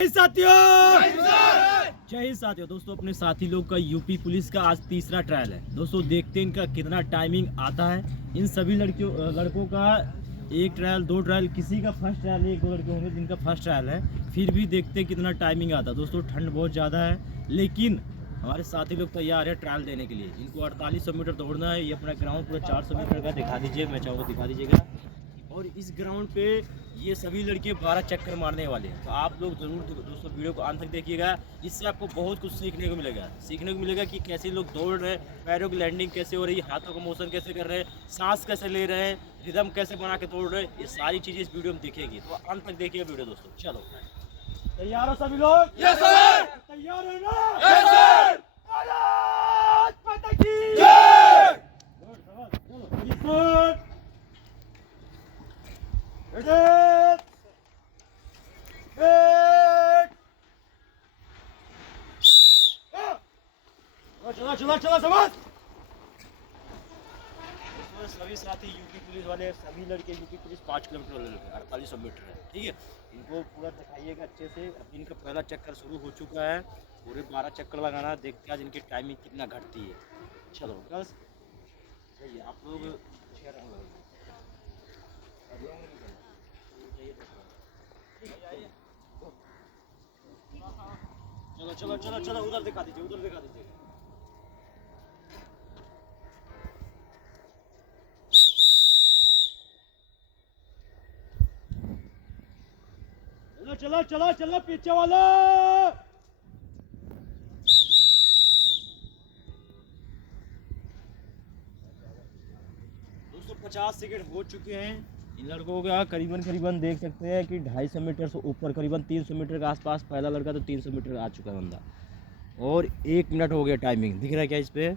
साथियों जय हिंद साथियों। दोस्तों अपने साथी लोग का यूपी पुलिस का आज तीसरा ट्रायल है। दोस्तों देखते हैं इनका कितना टाइमिंग आता है। इन सभी लड़कों का एक ट्रायल दो ट्रायल, किसी का फर्स्ट ट्रायल है, एक दो लड़के होंगे जिनका फर्स्ट ट्रायल है। फिर भी देखते हैं कितना टाइमिंग आता है। दोस्तों ठंड बहुत ज़्यादा है, लेकिन हमारे साथी लोग तैयार है ट्रायल देने के लिए। इनको 4800 मीटर दौड़ना है। ये अपना ग्राउंड पूरा 400 मीटर का दिखा दीजिए, मैं चाहूँगा दिखा दीजिएगा। और इस ग्राउंड पे ये सभी लड़के 12 चक्कर मारने वाले हैं। तो आप लोग ज़रूर दोस्तों वीडियो को अंत तक देखिएगा। इससे आपको बहुत कुछ सीखने को मिलेगा कि कैसे लोग दौड़ रहे हैं, पैरों की लैंडिंग कैसे हो रही है, हाथों का मोशन कैसे कर रहे हैं, सांस कैसे ले रहे हैं, रिदम कैसे बना के दौड़ रहे हैं। ये सारी चीज़ें इस वीडियो में दिखेगी, तो अंत तक देखिएगा वीडियो दोस्तों। चलो तैयार हो सभी लोग? Yes sir. तैयार हो ना? Yes sir. भारत माता की जय। चला समझ। सभी साथी यूपी पुलिस वाले, सभी लड़के यूपी पुलिस 5 किलोमीटर वाले लड़के 4800 मीटर है, ठीक है। इनको पूरा दिखाइएगा अच्छे से। अभी इनका पहला चक्कर शुरू हो चुका है। पूरे 12 चक्कर लगाना। देखते हैं आज इनकी टाइमिंग कितना घटती है। चलो बस सही है। आप लोग चलो चलो चलो उधर दिखा दीजिए, उधर दिखा दीजिए। चलो चलो चलो पीछे वाला। दोस्तों 50 सेकंड हो चुके हैं। इन लड़कों का करीबन देख सकते हैं कि 250 मीटर से ऊपर, करीबन 300 मीटर के आसपास पहला लड़का तो 300 मीटर आ चुका है बंदा। और 1 मिनट हो गया टाइमिंग, दिख रहा है क्या इस पे?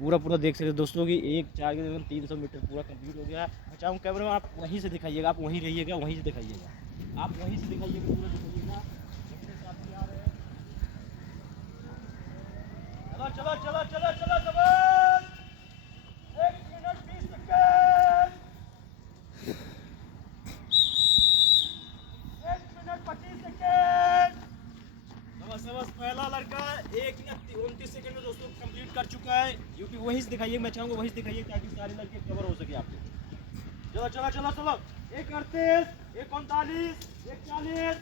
पूरा देख सकते दोस्तों कि 1:04 के 300 मीटर पूरा कंप्लीट हो गया। बचाऊँ कैमरा में, आप वहीं से दिखाइएगा, आप वहीं रहिएगा, वहीं से दिखाइएगा, आप वहीं से दिखाइएगा, पूरा दिखाइएगा। चलो चलो चलो चलो चलो 1 मिनट 20 सेकंड, 1 मिनट 25 सेकंड। बस पहला लड़का 1 मिनट 29 सेकंड में दोस्तों कंप्लीट कर चुका है। यूपी वहीं से दिखाइए, मैं चाहूँगा वहीं से दिखाइए ताकि सारे लड़के कवर हो सके आपको। चलो चलो चलो चलो 1:38, 1:39, 1:40।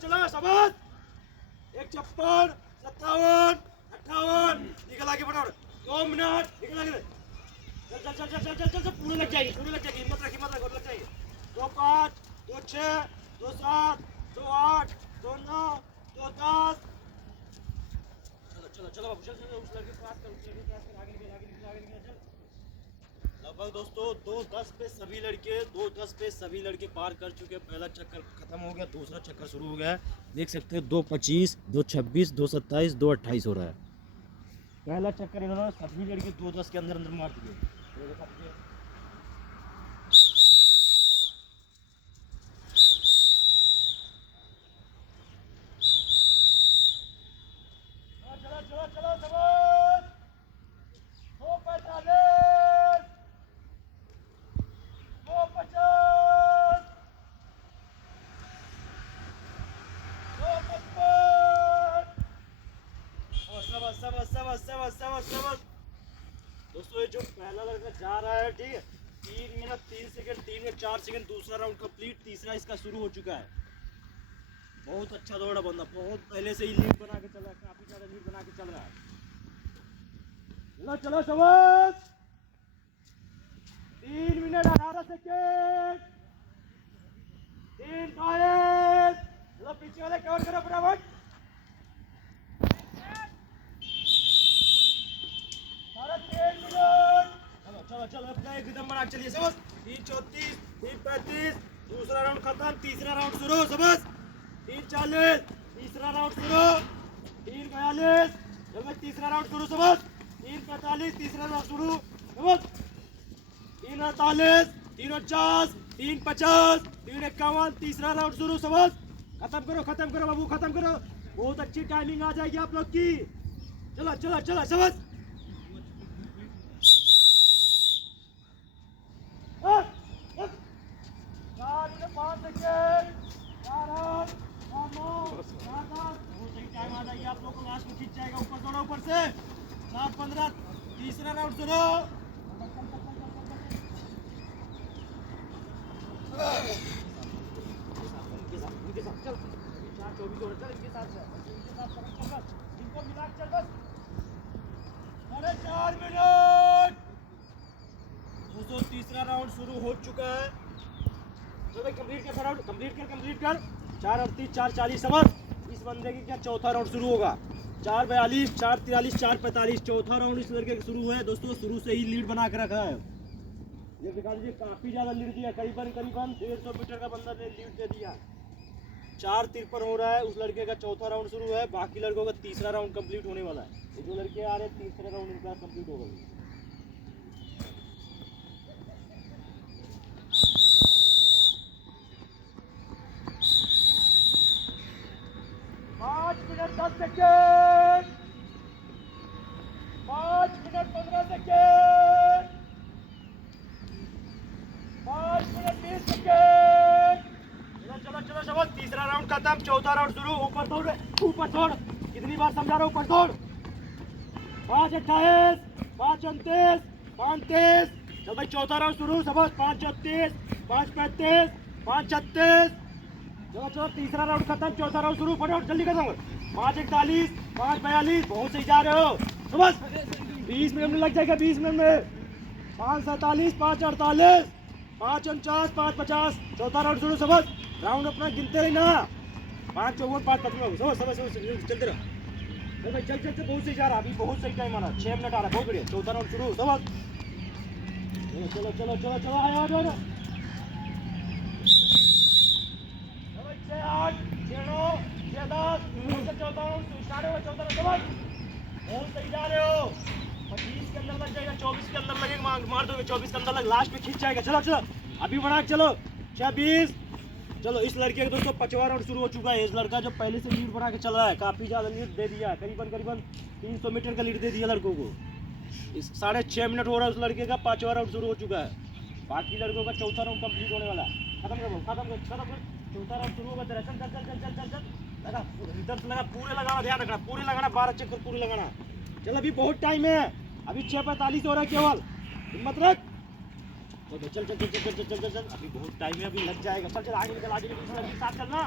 चला समझ। 1:56, 57, 58। निकल आगे बढ़ो। 2 मिनट निकल आगे। चल पूरे लग जाएगी, हिम्मत रखी लग जाएगी। 2:05, 2:06, 2:07, 2:08, 2:09, 2:10। चलो बाबू चल उस लड़के पास कर आगे निकल चल। लगभग दोस्तों 2:10 पे सभी लड़के पार कर चुके हैं। पहला चक्कर खत्म हो गया, दूसरा चक्कर शुरू हो गया है। देख सकते हैं 2:25, 2:26, 2:27, 2:28 हो रहा है। पहला चक्कर इन्होंने सभी लड़के 2:10 के अंदर मार दिए। दोस्तों ये जो पहला लड़का जा रहा है, ठीक है, 3 मिनट 3 सेकंड, 3 मिनट 4 सेकंड दूसरा राउंड कंप्लीट, तीसरा इसका शुरू हो चुका है। बहुत अच्छा दौड़ा बंदा, बहुत पहले से ही लीड बना के चल रहा है, काफी ज्यादा लीड बना के चल रहा है। चलो समझ। 3 मिनट 18 सेकंड, 3:22। चलो पीछे वाले कवर करो फटाफट। चलो अपना एक रिदम बना चलिए समझ। 3:34, 3:35, दूसरा राउंड खत्म, तीसरा राउंड शुरू समझ। 3:40, तीसरा राउंड शुरू। 3:42, जब तीसरा राउंड शुरू समझ। 3:45, तीसरा राउंड शुरू समझ। 3:48, 3:49, 3:50, 3:51, तीसरा राउंड शुरू समझ। खत्म करो बाबू, खत्म करो। बहुत अच्छी टाइमिंग आ जाएगी आप लोग की। चला चला चला शाबाश। 4 मिनट 5 सेकेंड। 4 8 9 7 8। बहुत सही टाइम आ जाएगी आप लोग को। लास्ट में खींच जाएगा। ऊपर दौड़ो ऊपर से। 7 15। तीसरा राउंड शुरू। इनके साथ चल। 4 24 हो रहा चल इनके साथ चल बस। इनको मिला के चल बस। अरे 4 मिनट। दोस्तों तीसरा राउंड शुरू हो चुका है। तो भाई कंप्लीट कर राउंड। कंप्लीट कर 4 38 4 40 समझ। इस बंदे की क्या चौथा राउंड शुरू होगा। 4 42 4 43 4 45 चौथा राउंड इस लड़के का शुरू है। दोस्तों शुरू से ही लीड बना के रखा है। ये दिखा दीजिए काफी ज्यादा लीड दिया। करीबन 150 मीटर का बंदा ने लीड दे दिया। 4 53 हो रहा है। उस लड़के का चौथा राउंड शुरू है। बाकी लड़कों का तीसरा राउंड कंप्लीट होने वाला है। ये जो लड़के आ रहे हैं तीसरा राउंड इनका कंप्लीट होगा। 5 minute 10 second. 5 minute 15 second. 5 minute 20 second. चलो चलो शाबाश। तीसरा राउंड खत्म। चौथा राउंड शुरू। ऊपर दौड़ ऊपर दौड़। कितनी बार समझा रहा हूँ ऊपर दौड़। 5 28 5 29 5 30। चल भाई चौथा राउंड शुरू। शाबाश। 5 34 5 35 5 36। चलो चलो तीसरा राउंड खत्म। चौथा राउंड शुरू। फटाफट जल्दी खत्म कर। 5 41 5 42। बहुत सही जा रहे हो। शाबाश। 20 मिनट में लग जाएगा। 20 मिनट में। 5 47 5 48 5 49 5 50। चौथा राउंड शुरू। शाबाश। राउंड अपना गिनते रहना। 5 54 5 55। शाबाश शाबाश चलते रहो भाई। चल चल चल। बहुत सही जा रहा। अभी बहुत सही टाइम आ रहा। 6 मिनट आ रहा। बहुत बढ़िया। चौथा राउंड शुरू। शाबाश। चलो चलो चलो चलो आया 6 8 6 9 6 10। चौथा राउंड स्टार्ट होगा। चौथा राउंड शाबाश। बहुत सही जा रहे हो। 25 के अंदर लग जाएगा। 24 के अंदर लगेगा। मार दोगे 24 के अंदर लग। लास्ट में खींच जाएगा। चलो चलो अभी बढ़ा चलो। 26। चलो इस लड़के का दोस्तों 5वां राउंड शुरू हो चुका है। इस लड़का जो पहले से लीड बना के चल रहा है काफी ज्यादा लीड दे दिया है। करीबन 300 मीटर का लीड दे दिया लड़कों को। इस 6.5 मिनट हो रहा है उस लड़के का। 5वां राउंड शुरू हो चुका है। बाकी लड़कों का चौथा राउंड कंप्लीट होने वाला है। खत्म कर। चौथा राउंड शुरू होगा तेरा। चल चल चल चल चल चल लगा। इधर से लगा। पूरे लगाना। ध्यान रखना। पूरे लगाना। 12 चक्कर पूरे लगाना। चल अभी बहुत टाइम है। अभी 6:45 हो रहा है केवल। हिम्मत रख। चल चल चल चल चल चल चल। अभी बहुत टाइम है। अभी लग जाएगा। चल चल आगे निकल साथ चलना।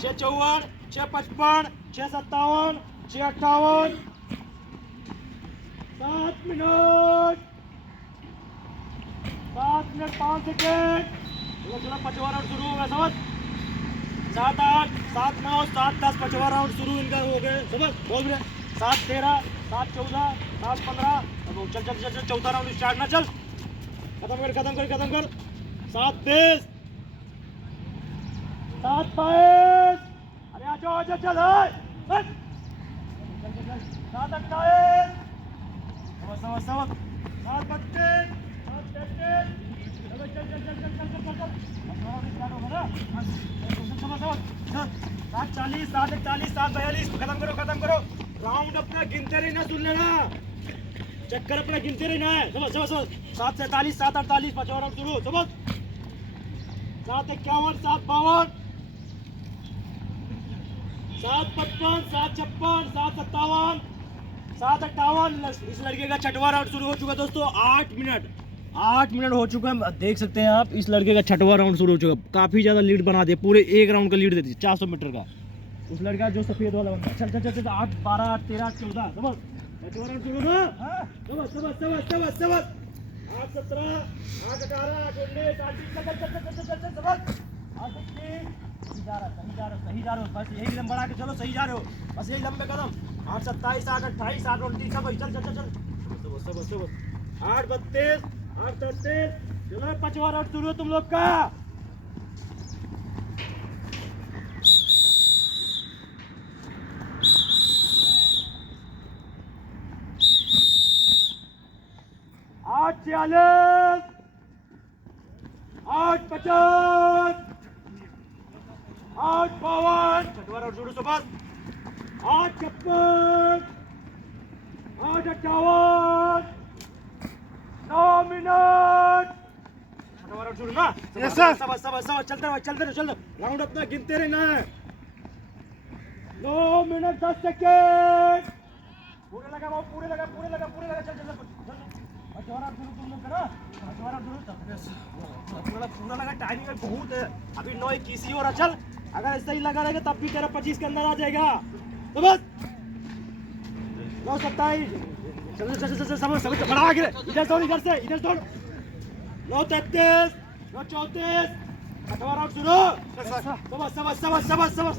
6 54 6 55 6 57 6 58। 7 मिनट 7 मिनट 5 सेकेंड। चलो 5वां राउंड शुरू होगा। समझ। 7 8 7 9 7 10। 5वां राउंड शुरू इनका हो गए। समझ। बोल रहे 7 13 7 14 7 15। चल चल चल चौथा राउंड स्टार्ट ना। चल खत्म कर 7 20 7 22। अरे आ जाओ चल 7 28। 7 32 7 33। चल चल चल चल चल चल चल चल। स्टार्ट होगा ना। 7 40 7 41 7 42। खत्म करो। राउंड अपना गिनते रहना। सुन लेना। चक्कर अपना गिनते रहना है। समझ 7 47 7 48। 5वां राउंड शुरू। समझ। 7 51 7 52 7 55 7 56 7 57 7 58। इस लड़के का 6वां राउंड शुरू हो चुका है दोस्तों। 8 मिनट हो चुका है। देख सकते हैं आप। इस लड़के का 6वां राउंड शुरू हो चुका है। काफी ज्यादा लीड बना दिया। पूरे एक राउंड का लीड दे दिया 400 मीटर का। उस लड़का जो सफेद वाला बंदा। चल चल चल चल 8 12 8 13 8 14। समझ। 6वां राउंड शुरू ना। समझ 8 17 8 18 8 19 8 20। चल चल चल चल चल समझ। 8 21। सही जा रहे हो। बस यही कदम बढ़ा के चलो। सही जा रहे हो। बस यही लंबे कदम। 8 27 8 28 8 29। सब चल चल चल सब 8 32 8 33। चलो 5वां राउंड शुरू है तुम लोग का। 8 46 8 50 8 52। 6वां राउंड शुरू। सुबह 8:56, 8:58, 9 मिनट। शुरू ना? Yes sir. चलते रहो। राउंड अपना गिनते रहना है। 9 मिनट 10 सेकेंड। पूरे लगा बाबू, पूरे लगा। चल। दोबारा शुरू तुम लोग करो। दोबारा शुरू। पूरा लगा, टाइमिंग में बहुत है। अभी 9:21 हो रहा। चल, अगर ऐसा ही लगा रहेगा तब भी तेरा 25 के अंदर आ जाएगा। तो बस 9:27। चल समझ बढ़ा आगे। इधर दौड़। 9:33, 9:34, 8वां राउंड शुरू। समझ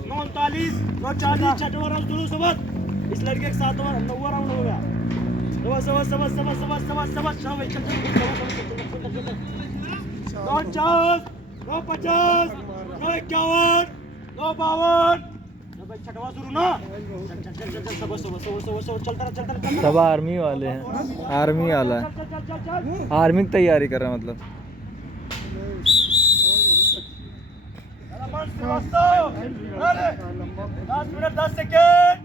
9:39, 9:40, 6वां राउंड शुरू। समझ इस लड़के के 9वां राउंड हो गया। समझ 9:40, 9:50, 9:51, 9:52। भाई 6वां शुरू ना? चल चलता। सब आर्मी वाले हैं, आर्मी वाला है, चल। आर्मी की तैयारी कर रहा है मतलब। 10 मिनट 10 सेकेंड।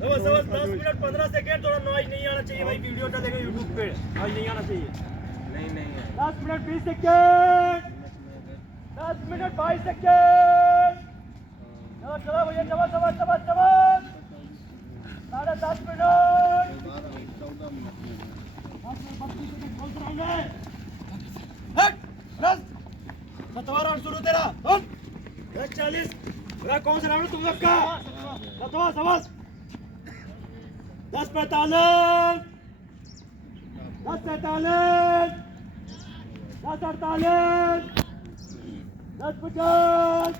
10 minute 15 second. थोड़ा नॉइज नहीं आना चाहिए भाई, वीडियो चलेगा यूट्यूब पे, नॉइज नहीं आना चाहिए। नहीं 10 मिनट 20 सेकेंड। 10 minute 22 second. चलो भैया, समझ 10.5 मिनट। 7वां राउंड शुरू तेरा। 40। कौन सा राउंड है तुम लोग का? 7वां। समझ 10:45, 10:43, 10:48, 10:50।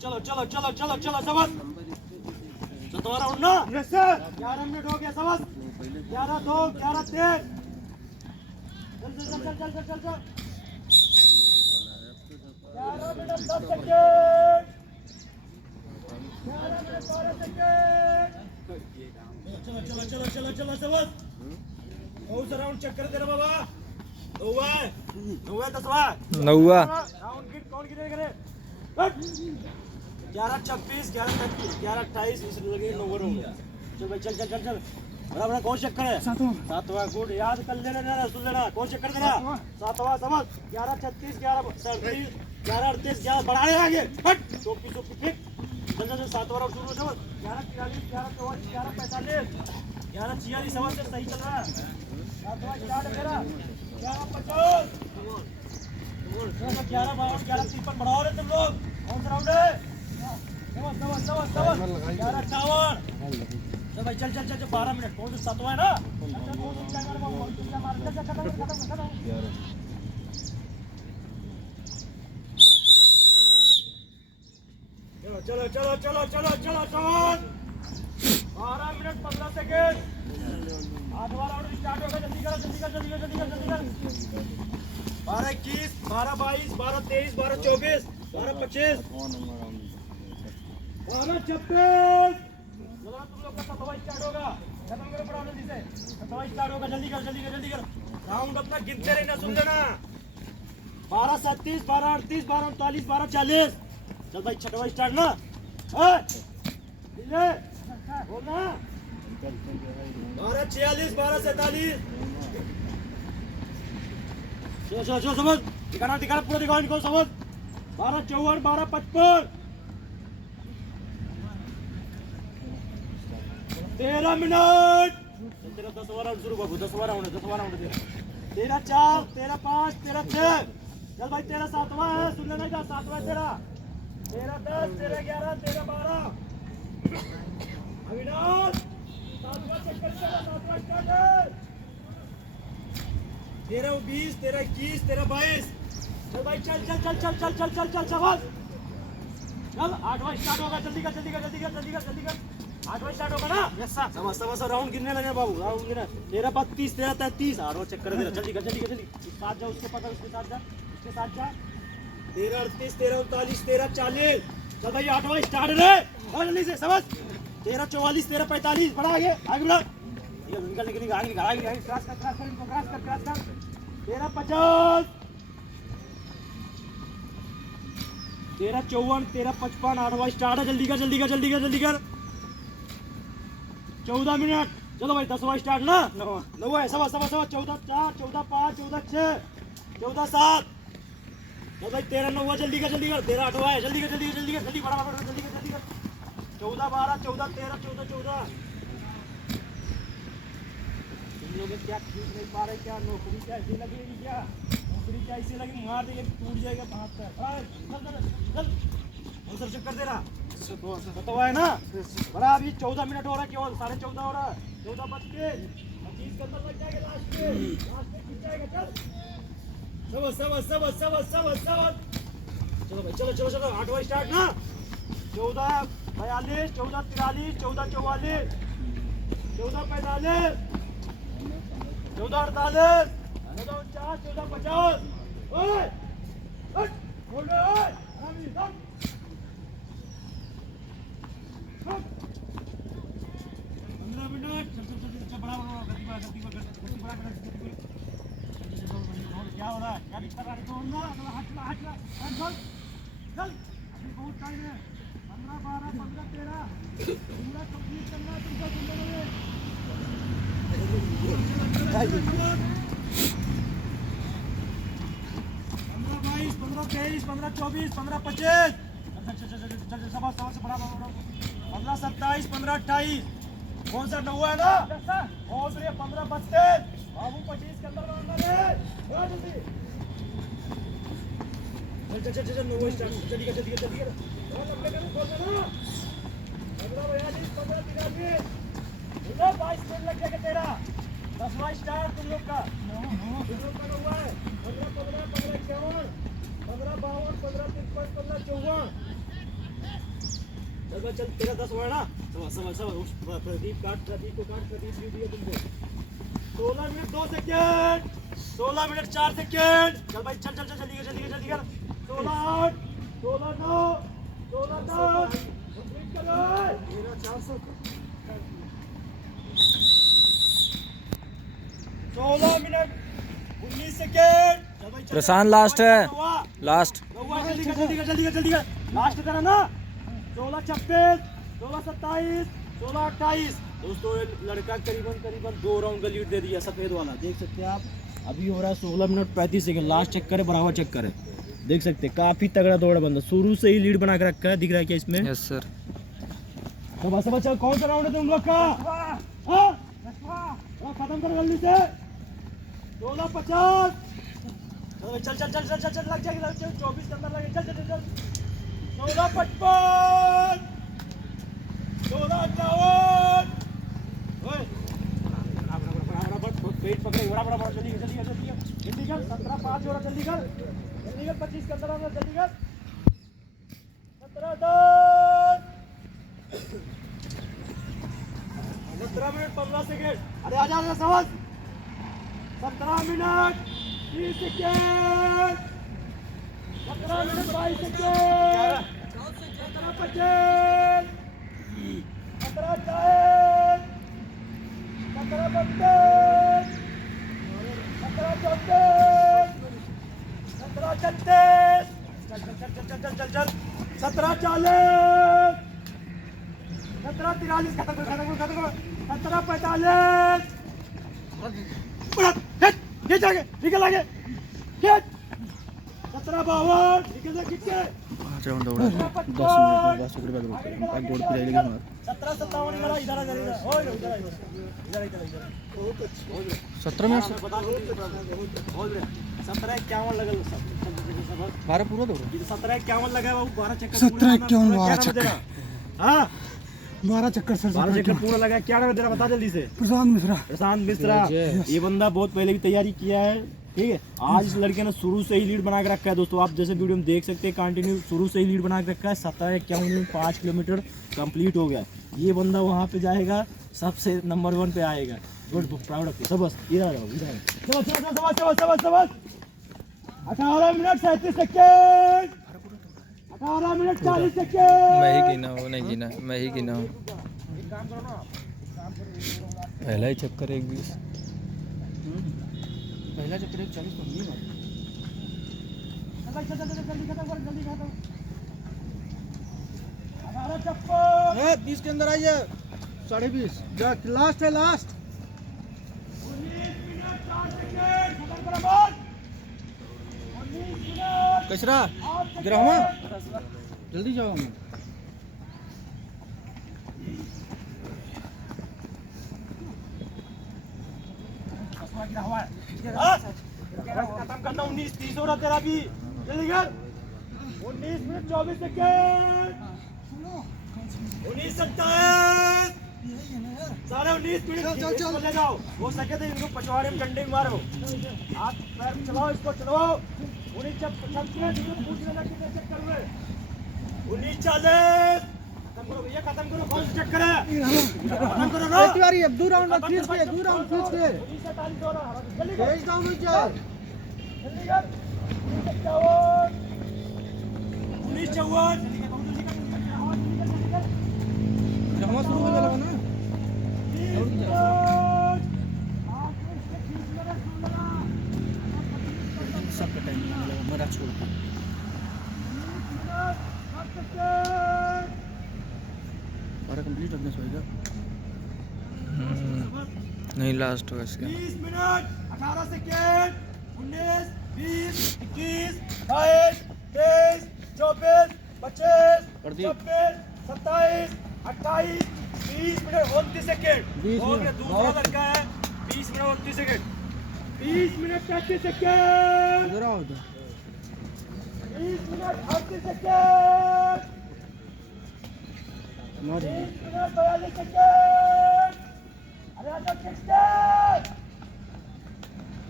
चलो समझ। 7वां राउंड ना? Yes sir. 11 मिनट हो गया। समझ 11:02, 11:13। चल। 11 मिनट 10 सेकेंड। 11 minute 12 second. चलो समझ। कौन सा राउंड चेक कर तेरा बाबा? 9 है 10वां। 9वां राउंड कौन गिनेगा? 11:26, 11:33, 11:28। इस लगे 9 हो गया। चल भाई, चल। बड़ा कौन चक्कर है? 7वां। गुड, याद कर लेना, सुन लेना। कौन चक्कर तेरा? 7वां। समझ 11:36, 11:37, 11:38, 11 बढ़ाने आगे। हट टोपी फिट। चल 7वां राउंड शुरू। समझ 11:43, 11:44, 11:45, 11:46। समझ से सही चल रहा है। 7वां स्टार्ट है मेरा। 11:50, 11:52, 11:53 बढ़ाओ रे तुम लोग। कौन सा राउंड है? समझ 11:58। चल भाई, चल 12 मिनट। कौन सा 7वां है ना? चलो 12 मिनट 15 सेकेंड। 8वां राउंड स्टार्ट होगा। जल्दी कर। 12:21, 12:22, 12:23, 12:24, 12:25, 12:26। तुम लोग का 7वां स्टार्ट होगा। खत्म करो पढ़ाओ जल्दी से। 7वां स्टार्ट होगा। जल्दी कर। राउंड अपना गिनते रहना, सुन लेना। 12:37, 12:38, 12:39, 12:40। चल भाई 6वां स्टार्ट ना? बोलना। 12:46, 12:47। चलो समझ। दिखाना पूरा दिखाओ इनको। समझ 12:54, 12:55। 13 मिनट। तेरा 10वां राउंड शुरू बाबू। 10वां राउंड है। 13:4, 13:5, 13:6। चल भाई तेरा 7वां है, सुन लेना। 7वां है तेरा। 13:10, 13:11, 13:12। अविनाश 7वां चक्कर चला। 7वां स्टार्ट है। 13:20, 13:21, 13:22। चल भाई चल। समझ चल 8वां स्टार्ट होगा। जल्दी कर। 8वां स्टार्ट होगा ना? Yes sir. समझ राउंड गिनने लगे बाबू। राउंड गिना 13:32, 13:33। 8वां चक्कर दे। जल्दी। साथ जा, उसके साथ जा। 13:38, 13:39, 13:40। चल भाई 8वां स्टार्ट है। और जल्दी से समझ 13:44, 13:45। बढ़ा आगे बढ़ा। ये निकल आगे क्रॉस कर इनको। क्रॉस कर 13:50। 13:54, 13:55, 8वां स्टार्ट है। जल्दी कर जल्दी कर जल्दी कर जल्दी कर। 14 मिनट। चलो भाई 10वां स्टार्ट ना। 9 है। सवा 14:4, 14:5, 14:6, 14:7। चलो भाई 13:9 जल्दी कर 13:8 है। जल्दी कर जल्दी कर जल्दी कर जल्दी बड़ा जल्दी कर जल्दी कर। 14:12, 14:13, 14:14। तुम लोग क्या खींच नहीं पा रहे? क्या नौकरी क्या ऐसी लगेगी? क्या नौकरी क्या ऐसी लगी? मार देंगे टूट जाएगा हाथ पैर। चल चल चल चक्कर दे रहा तो है ना बड़ा। अभी 14 मिनट हो रहा है, केवल 14:30 हो रहा है। 14:25 के अंदर लग जाएगा। लास्ट में खींच जाएगा। चल सब चलो भाई चलो चलो चलो 8वां स्टार्ट ना। 14:42, 14:43, 14:44, 14:45, 14:48, 14:49, 14:50। ओए हट बोल रहे ओए आराम से हट। 15 मिनट। चल बड़ा क्या हो रहा है? क्या दिक्कत आ रही है? हट चल अभी बहुत टाइम है। 15, 12, 15, 13 पूरा कंप्लीट करना है तुमको। 15, 22, 15, 23, 15, 24, 15, 25। चल सवा से बड़ा 15, 27, 15, 28। कौन सा 9 है ना? और 15, 32 बाबू 25 के अंदर जल्दी चल 9 स्टार्ट। जल्दी कर 15, 42, 15, 83। 22 मिनट लग जाएगा तेरा। 10वां स्टार्ट तुम लोग का। तुम लोग का 9 है। 15, 15, 15, 51, 15, 52, 15, 53, 15, 54। चल तेरा 10 हुआ है ना। प्रदीप को काट प्रदीप भी दिया तुमको। 16 मिनट 2 सेकेंड, 16 मिनट 4 सेकेंड। चल भाई चल चल चल जल्दी कर 16:08, 16:09, 16:10 कंप्लीट कर भाई। 13:400 16 मिनट 19 सेकेंड। चल भाई प्रशांत लास्ट है। लास्ट जल्दी कर लास्ट तेरा ना। 16:26, 16:27, 16:28। दोस्तों लड़का करीबन 2 राउंड का लीड दे दिया सफेद वाला। देख सकते हैं आप अभी हो रहा है 16 मिनट 35 सेकंड। लास्ट चक्कर है, बराबर चक्कर है। देख सकते हैं काफी तगड़ा दौड़ बंदा, शुरू से ही लीड बना के रखा है। दिख रहा है क्या इसमें? Yes sir. तो बस बच्चा कौन सा राउंड है तुम लोग का? खत्म करो जल्दी से। 16:50। चल चल चल चल चल चल लग जाएगा 24 के अंदर लगे। चल चल चल 16:55, 16:51। पेट पकड़े बड़ा जल्दी कर 17:05 हो रहा। जल्दी कर 25 के अंदर आ रहा। जल्दी कर 17:10, 17 मिनट 15 सेकेंड। अरे आजा समझ। 17 मिनट 30 सेकेंड, 17 मिनट 22 सेकेंड, 17:25, 17:40, 17:32, 17:34, 17:36। चल 17:40, 17:43 खत्म 17:45। खींच आगे निकल आगे खींच। 17:52 निकल जा खींच के। 17:57 मेरा इधर इधर इधर 17 मिनट 17:51 लगल 12 पूरा दौड़ 17:51 लगा बाबू। 12 चक्कर 17:51 12 चक्कर। हाँ 12 चक्कर सर। 12 चक्कर पूरा लगा। क्या नाम है तेरा बता जल्दी से? प्रशांत मिश्रा। ये बंदा बहुत पहले भी तैयारी किया है। ठीक है आज इस लड़के ने शुरू से ही लीड बना के रखा है। दोस्तों आप जैसे वीडियो में देख सकते हैं कंटिन्यू शुरू से ही लीड बना के रखा है। 17:51 में 5 किलोमीटर कंप्लीट हो गया। ये बंदा वहाँ पे जाएगा सबसे नंबर 1 पे आएगा। Good proud of you. सब बस इधर आओ इधर। सब 18 मिनट 37 सेकेंड, 18 मिनट 40 सेकेंड। मैं ही गिना वो नहीं गिना, मैं ही गिना हूँ। एक काम करो ना पहला ही चक्कर 1:20। पहला चक्कर 1:40 तो नहीं हुआ। जल्दी खत्म कर जल्दी खत्म। 20 के अंदर आइए 20.5 लास्ट है लास्ट कचरा गिरावा जल्दी जाओ हम खत्म करना 19-30 हो रहा तेरा भी जल्दी कर 19 मिनट 24 सेकेंड 19-27 साढ़े 19 मिनट चल ले जाओ हो सके तो इनको पछवाड़े में डंडे मारो हाथ पैर चलाओ इसको चलाओ 19-40 खत्म करो भैया खत्म करो कौन सा चक्कर है खत्म करो ना दो राउंड खींच के जल्दी भेज दो मुझे जल्दी कर 19-54 जमा शुरू हो जाएगा ना सबका टाइम मेरा छोड़ और कंप्लीट होने चाहिए नहीं लास्ट होगा इसका 20 मिनट 18 सेकेंड 19 20 21 22 23 24 25 26 27 28 20 मिनट 29 सेकेंड दूसरा लड़का है 20 minute 29 second 20 minute 35 second 20 minute 38 second 20 minute 42 second अरे आजा किसके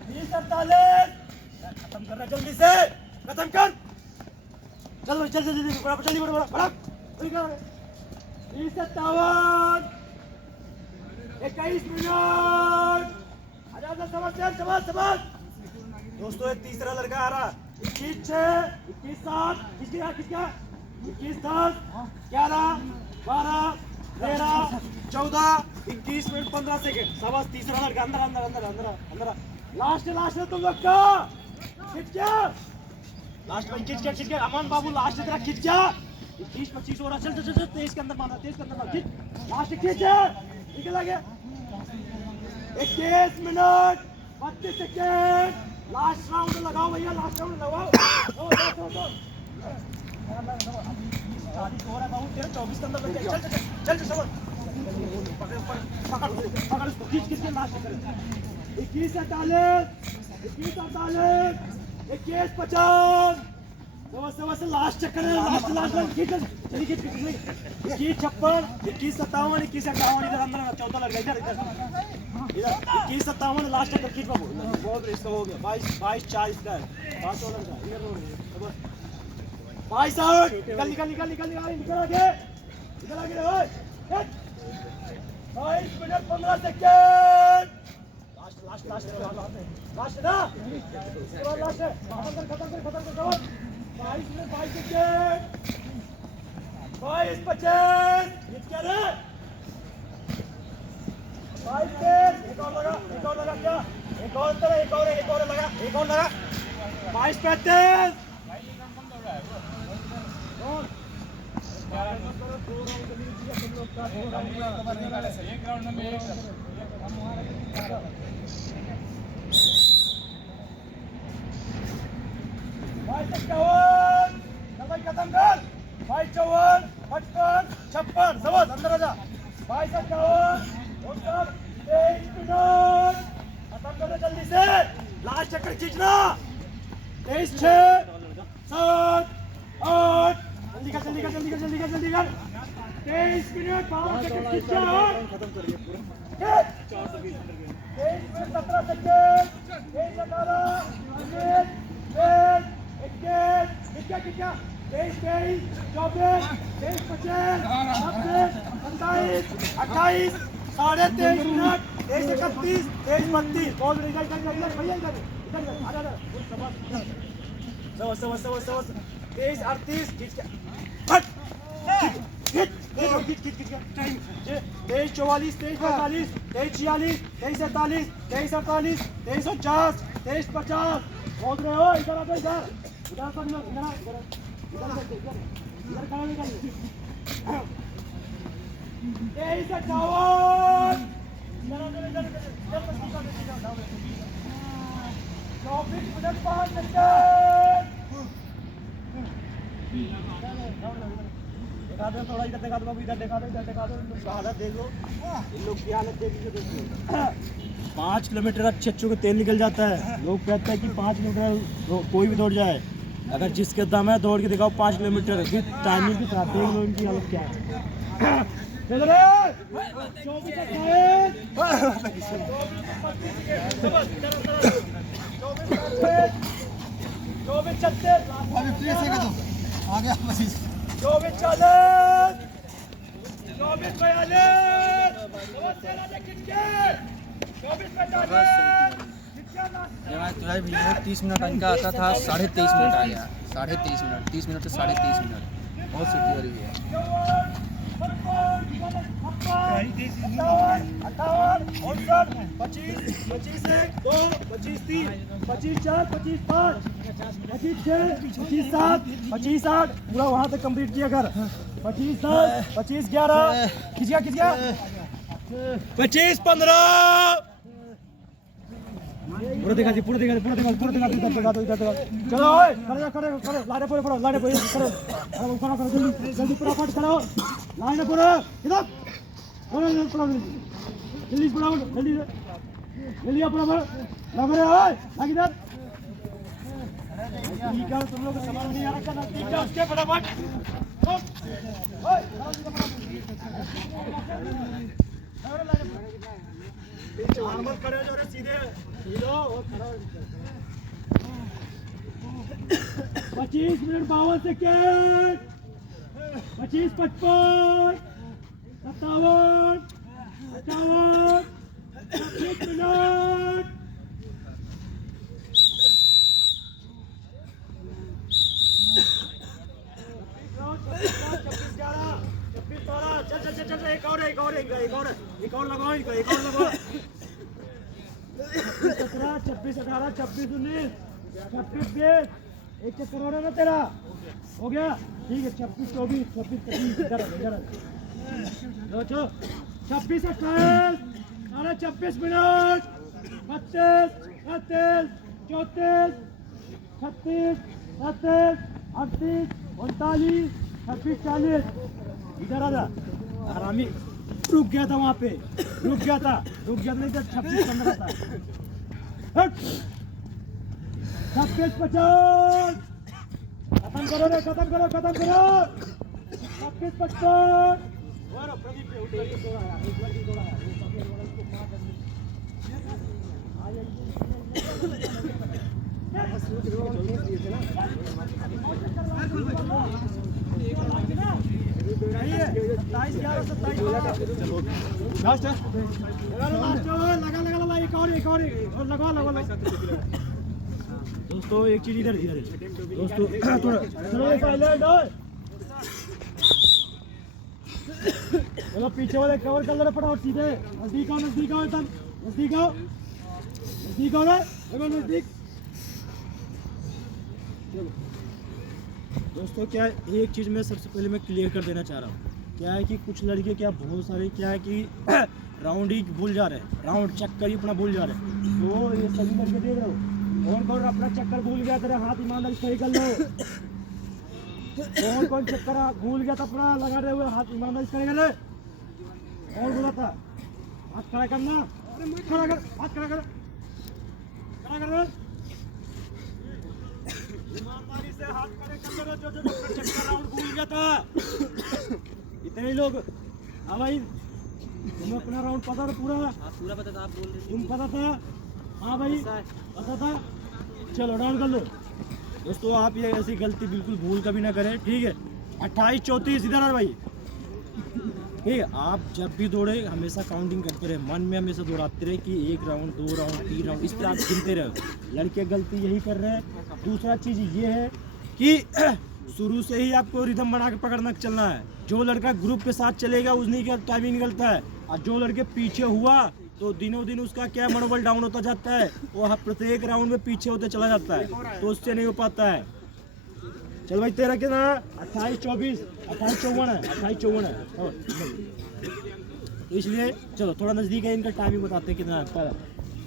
20-48 खत्म करना जल्दी से खत्म कर चल चल जल्दी बड़ा जल्दी बड़ा 20-57 21 मिनट आजा आजा समझ दोस्तों ये तीसरा लड़का आ रहा 21-6 21-7 किसका 21-10 11 12 13 14 21 मिनट 15 सेकेंड शाबाश तीसरा लड़का अंदर लास्ट है तुम लोग का खिंच क्या लास्ट में खिंच के अमन बाबू लास्ट तेरा खिंच जा 21-25 हो रहा चल 23 के अंदर मारना खिंच लास्ट खिंच निकल गया 21 मिनट 32 सेकेंड लास्ट राउंड लगाओ भैया लास्ट राउंड लगाओ 40 हो रहा बाबू तेरा 24 के अंदर चल पकड़ उसको खींच के लास्ट कर 21-48 21-50 समझ लास्ट चक्कर है लास्ट खींच 21-56 21-57 21-58 इधर अंदर 14 लग गया इधर 21-57 लास्ट चक्कर खींच बाबू बहुत इसका हो गया 22-40 का 5 डॉलर का इधर 22 आउट निकल आगे ओए 22 मिनट 15 सेकेंड लास्ट ना लास्ट है खत्म कर 22 मिनट 22 सेकेंड 22-25 क्या रे 22 एक और लगा क्या एक और लगा 22-35 खत्म कर 22-54-55 समझ अंदर आजा 22-54 23 मिनट खत्म करना जल्दी से लास्ट चक्कर खींचना 23-6-7-8 जल्दी कर 23 मिनट 5 सेकंड खींचा खत्म कर दिया पूरा 23 मिनट 17 सेकंड 23-18 साढ़े 23 मिनट 23-31 23-32 बहुत भैया इधर 23-38 खींच के 23-44 23-45 23-46 23-47 23-48 23-49 23-50 बोल रहे हो इधर इधर खड़ा निकालिए दिखा दो थोड़ा इधर दिखा दो बाबू इधर दिखा दो हालत देख लो इन लोग की हालत देख लीजिए दोस्तों 5 किलोमीटर अच्छे का तेल निकल जाता है। लोग कहते हैं कि 5 किलोमीटर कोई भी दौड़ जाए, अगर जिसके दम है दौड़ के दिखाओ 5 किलोमीटर भी टाइमिंग के साथ देख लो इनकी हालत क्या है। भैया 30 मिनट इनका आता था, 23.5 मिनट आ गया, 23.5 मिनट, 30 मिनट से 23.5 मिनट, बहुत सीटी हो रही है। 25 पूरा वहाँ तक कंप्लीट किया कर। 25 11 खिंच गया 25 15 पूरा दिखा दी चलो ओए खड़े लाने पूरे लाने पूरे करो जल्दी पूरा फट करो लाने पूरा इधर जल्दी पूरा जल्दी अपना लग रहे ओए लग इधर ठीक है तुम लोग को समझ नहीं आ रहा क्या ठीक है उसके फटाफट नॉर्मल खड़े हो जो सीधे 25 मिनट 52 सेकेंड 25 55 57 58 26 मिनट चल एक और लगाओ इनको एक और लगाओ 17 26 18 26 19 26 20 एक चक्कर हो रहा ना तेरा हो गया ठीक है 26 24 26 25 इधर 26 28 26 मिनट 32 33 34 36 37 38 39 26 40 इधर आ जा आरामी रुक गया था वहाँ पे रुक गया था नहीं तो 26 15 था 26 50 खत्म करो 26 55 प्रदीप पे उठे थोड़ा यार एक बार थोड़ा यार दोस्तों एक चीज इधर दोस्तों चलो पीछे वाले कवर कर लो फटाफट सीधे नजदीक आओ एकदम नजदीक आओ नजदीक दोस्तों क्या एक चीज़ मैं सबसे पहले मैं क्लियर कर देना चाह रहा हूँ क्या है कि कुछ लड़के क्या बहुत सारे क्या है कि राउंड ही भूल जा रहे हैं राउंड चक्कर ही अपना भूल जा रहे हैं तो ये सभी लड़के देख रहे हो कौन अपना चक्कर भूल गया तेरे हाथ ईमानदारी सही कर लो कौन चक्कर भूल गया था अपना लगा रहे हुए हाथ ईमानदारी सही कर ले और बोला था हाथ खड़ा करना हाथ खड़ा कर ईमानदारी से हाथ खड़े कर लो जो चक्कर राउंड भूल गया था इतने लोग हाँ भाई तुम्हें अपना राउंड पता था पूरा पता था आप बोल रहे तुम पता था हाँ भाई पता था चलो राउंड कर लो दोस्तों आप ये ऐसी गलती बिल्कुल भूल कभी ना करें ठीक है 28 34 इधर आ भाई ठीक है आप जब भी दौड़े हमेशा काउंटिंग करते रहे मन में हमेशा दौड़ाते रहे कि 1 राउंड 2 राउंड 3 राउंड इस तरह आप गिनते रहे लड़के गलती यही कर रहे हैं दूसरा चीज़ ये है कि शुरू से ही आपको रिदम बना के पकड़ना चलना है जो लड़का ग्रुप के साथ चलेगा उसनी का टाइमिंग निकलता है और जो लड़के पीछे हुआ तो दिनों दिन उसका क्या मनोबल डाउन होता जाता है वो प्रत्येक राउंड में पीछे होते चला जाता है तो उससे नहीं हो पाता है चल भाई तेरा कितना 28 24 28 54 है 28 54 है और तो इसलिए चलो थोड़ा नजदीक है इनका टाइमिंग बताते हैं कितना है पहला।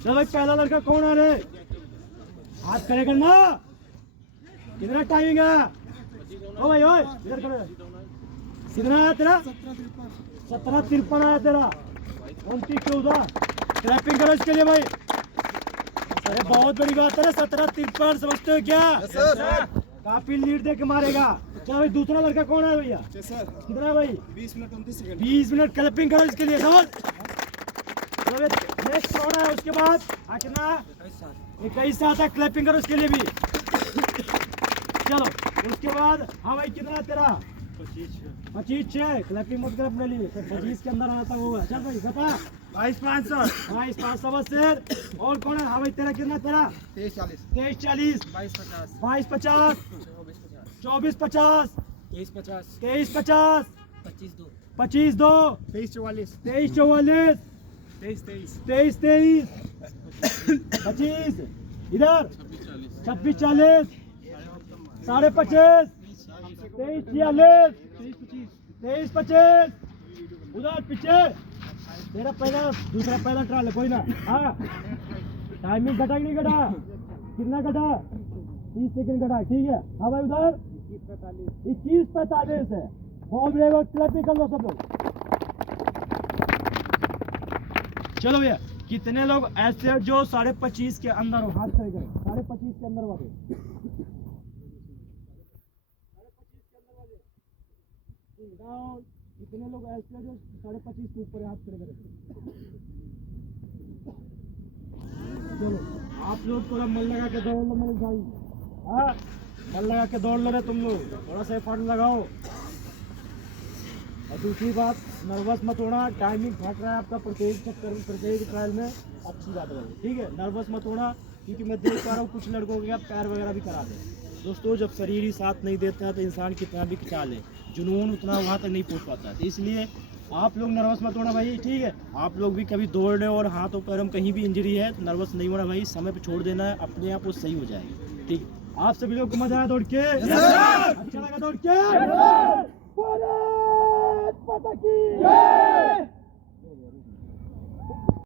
चल भाई पहला लड़का कौन है रे हाथ खड़े करना कितना टाइमिंग है ओ भाई ओए इधर खड़े कितना है तेरा 17:53 आया तेरा 29:14 क्लैपिंग करो इसके लिए भाई अरे बहुत बड़ी बात है ना 17:53 समझते हो क्या काफी लीड दे के मारेगा। चलो भाई दूसरा लड़का कौन है भैया सर कितना है भाई 20 मिनट 29 सेकंड 20 मिनट क्लैपिंग करो इसके लिए समझ। नेक्स्ट कौन है उसके बाद कितना 21 आता है क्लैपिंग करो इसके लिए भी। चलो उसके बाद हाँ भाई कितना है तेरा 25 6 क्लैपिंग मत कर अपने लिए 25 के अंदर आता होगा। चल भाई बता 22 बस सर और कौन है हाँ भाई तेरा कितना तेरा 23 40 23 40 22 50 24 50 23 50 25 2 23 44 23 44 23 23 25 इधर 26 40 25 23 46 23 25 उधर पीछे तेरा पहला दूसरा पहला ट्रायल है कोई ना हाँ टाइमिंग घटा कि नहीं घटा कितना घटा 30 सेकंड घटा ठीक है हाँ भाई उधर 21:45 है बहुत ब्रेव क्लैपिंग कर लो सब लोग। चलो भैया कितने लोग ऐसे जो 25.5 के अंदर हो हाथ खड़े करें 25.5 के अंदर वाले कितने लोग ऐसे जो 25.5 के ऊपर हाथ खड़े करें। चलो आप लोग थोड़ा मन लगा के दौड़ लो मेरे भाई हाँ मन लगा के दौड़ लो रे तुम लोग थोड़ा सा एफर्ट लगाओ। और दूसरी बात नर्वस मत होना टाइमिंग फट रहा है आपका प्रत्येक चक्कर में प्रत्येक ट्रायल में अच्छी बात है ठीक है नर्वस मत होना क्योंकि मैं देख पा रहा हूँ कुछ लड़कों के पैर वगैरह भी करा दे। दोस्तों जब शरीर ही साथ नहीं देता है तो इंसान कितना भी खिंचा ले जुनून उतना वहाँ तक नहीं पहुँच पाता तो इसलिए आप लोग नर्वस मत होना भाई ठीक है। आप लोग भी कभी दौड़ रहे और हाथों पैरों में कहीं भी इंजरी है तो नर्वस नहीं होना भाई समय पे छोड़ देना है अपने आप वो सही हो जाएगी ठीक। आप सभी लोग को मजा आया दौड़ के अच्छा लगा दौड़ के